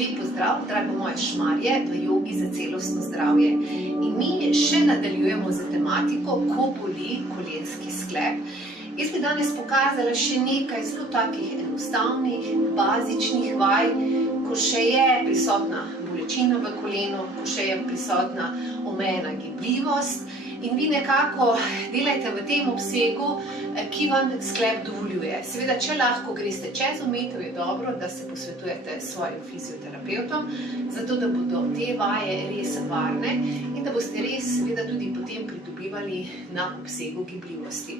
Lep pozdrav, drago moje šmarje, v jogi za celostno zdravje. In mi še nadaljujemo z tematiko, ko boli kolenski sklep. Jaz bi danes pokazala še nekaj zelo takih enostavnih, bazičnih vaj, ko še je prisotna bolečina v kolenu, ko še je prisotna omejena gibljivost. In vi nekako delajte v tem obsegu, ki vam sklep dovoljuje. Seveda, če lahko greste čez omejitev, je dobro, da se posvetujete s svojim fizioterapevtom, zato da bodo te vaje res varne in da boste res seveda tudi potem pridobivali na obsegu gibljivosti.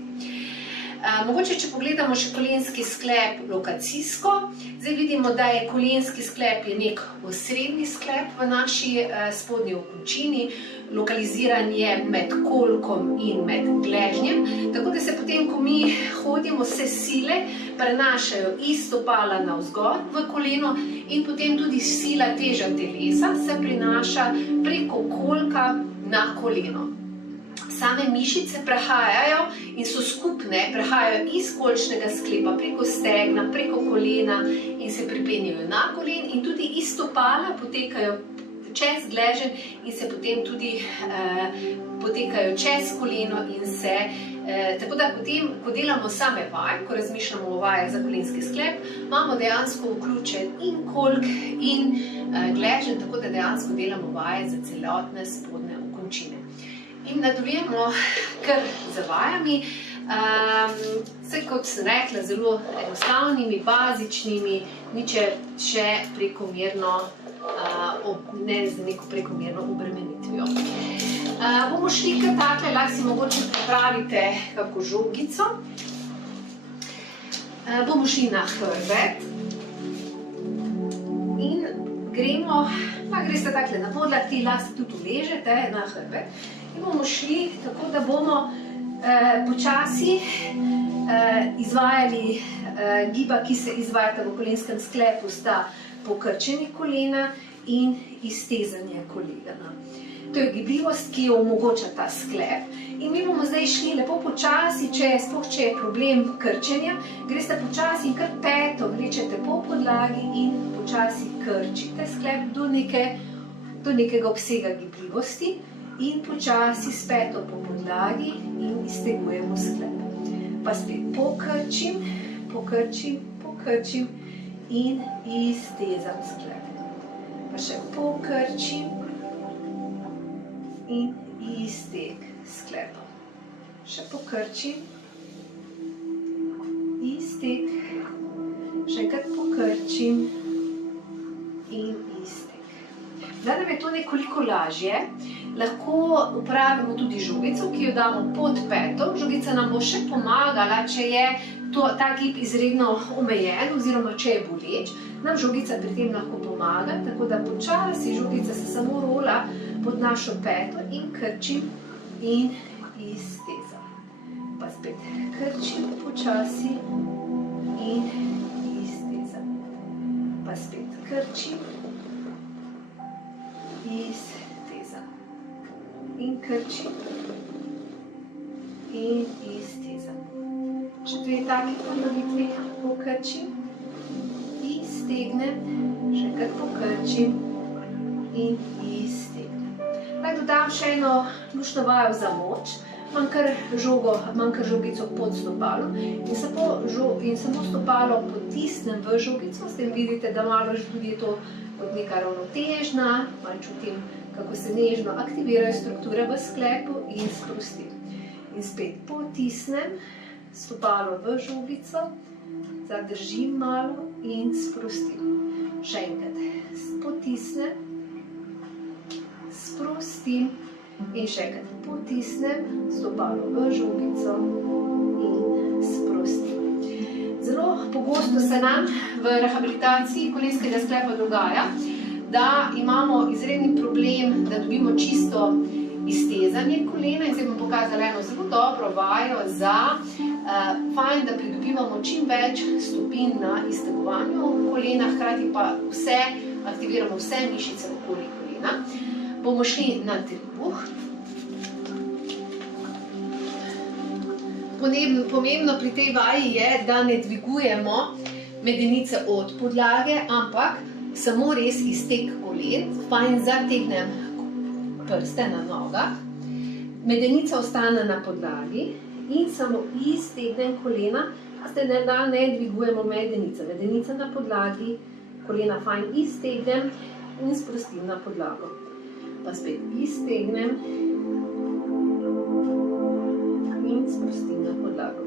Mogoče, če pogledamo še kolenski sklep lokacijsko, zdaj vidimo, da je kolenski sklep nek osrednji sklep v naši spodnji okončini, lokaliziran je med kolkom in med gležnjem, tako da se potem, ko mi hodimo, se sile prenašajo iz stopala navzgor v koleno in potem tudi sila teža telesa se prenaša preko kolka na koleno. Same mišice prehajajo in so skupne, prehajajo iz kolčnega sklepa preko stegna, preko kolena in se pripenjajo na kolen in tudi iz stopala potekajo čez gleženj in se potem tudi potekajo čez koleno in se, tako da potem, ko delamo same vaje, ko razmišljamo o vajah za kolenski sklep, imamo dejansko vključen in kolk in gleženj, tako da dejansko delamo vaje za celotne spodnje okončine. In nadaljujemo kar z vajami, kot sem rekla, zelo enostavnimi, bazičnimi, niče še prekomerno, ne z neko prekomerno obremenitvijo. Bomo šli kar takle, lahko si mogoče pripravite kako žogico. Bomo šli na hrbet in gremo, greste takle na podlakti, lahko se tudi uležete na hrbet. In bomo šli tako, da bomo počasi izvajali giba, ki se izvajata v kolenskem sklepu, sta pokrčenje kolena in iztezanje kolena. To je gibljivost, ki jo omogoča ta sklep. In mi bomo zdaj šli lepo počasi, sploh če je problem krčenja, greste počasi in kar peto vlečete po podlagi in počasi krčite sklep do nekega obsega gibljivosti. In počasi s peto po podlagi in iztegujemo sklep. Pa spet pokrčim, pokrčim, pokrčim in iztezam sklep. Pa še pokrčim in izteg sklepa. Še pokrčim, izteg, še enkrat pokrčim in izteg. Da nam je to nekoliko lažje, lahko uporabimo tudi žogico, ki jo damo pod peto. Žogica nam bo še pomagala, če je ta gib izredno omejen oziroma če je boleč. Nam žogica pri tem lahko pomaga, tako da počasi žogica se samo rola pod našo peto in krčim in iztezam. Pa spet krčim počasi in iztezam. Pa spet krčim. Iztezam in krčim in iztezam. Še dve taki ponovitvi, pokrčim, iztegnem, še enkrat pokrčim in iztegnem. Lahko dodam še eno luštno vajo za moč, imam kar žogico pod stopalom in samo stopalo potisnem v žogico, s tem vidite, da malo tudi je to kot neka ravnotežna, malo čutim, kako se nežno aktivirajo strukture v sklepu in sprostim. In spet potisnem stopalo v žogico, zadržim malo in sprostim. Še enkrat potisnem, sprostim in še enkrat potisnem stopalo v žogico in sprostim. Zelo pogosto se nam v rehabilitaciji kolenskega sklepa dogaja, da imamo izredni problem, da dobimo čisto iztezanje kolena. In zdaj bom pokazala eno zelo dobro vajo za fajn, da pridobivamo čim več stopinj na iztegovanju kolena, hkrati pa aktiviramo vse mišice okoli kolena. Bomo šli na trebuh. Pomembno pri tej vaji je, da ne dvigujemo medenice od podlage, ampak samo res iztek kolen, fajn zategnem prste na nogah, medenica ostane na podlagi in samo iztegnem kolena, ne dvigujemo medenice, medenica na podlagi, kolena fajn iztegnem in sprostim na podlago. Pa spet iztegnem in sprostim na podlago.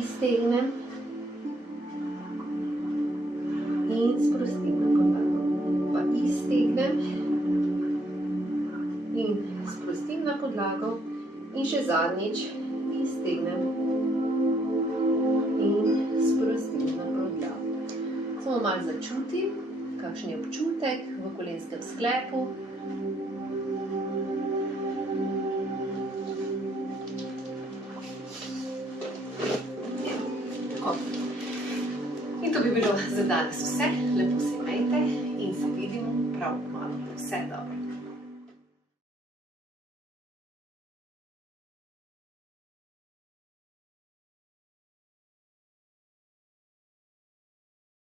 Iztegnem in sprostim na podlago. Pa iztegnem in sprostim na podlago. In še zadnjič iztegnem in sprostim na podlago. Samo malo začutim, kakšen je občutek v kolenskem sklepu. In to bi bilo za danes vse. Lepo se imejte in se vidimo prav kmalu. Vse dobro.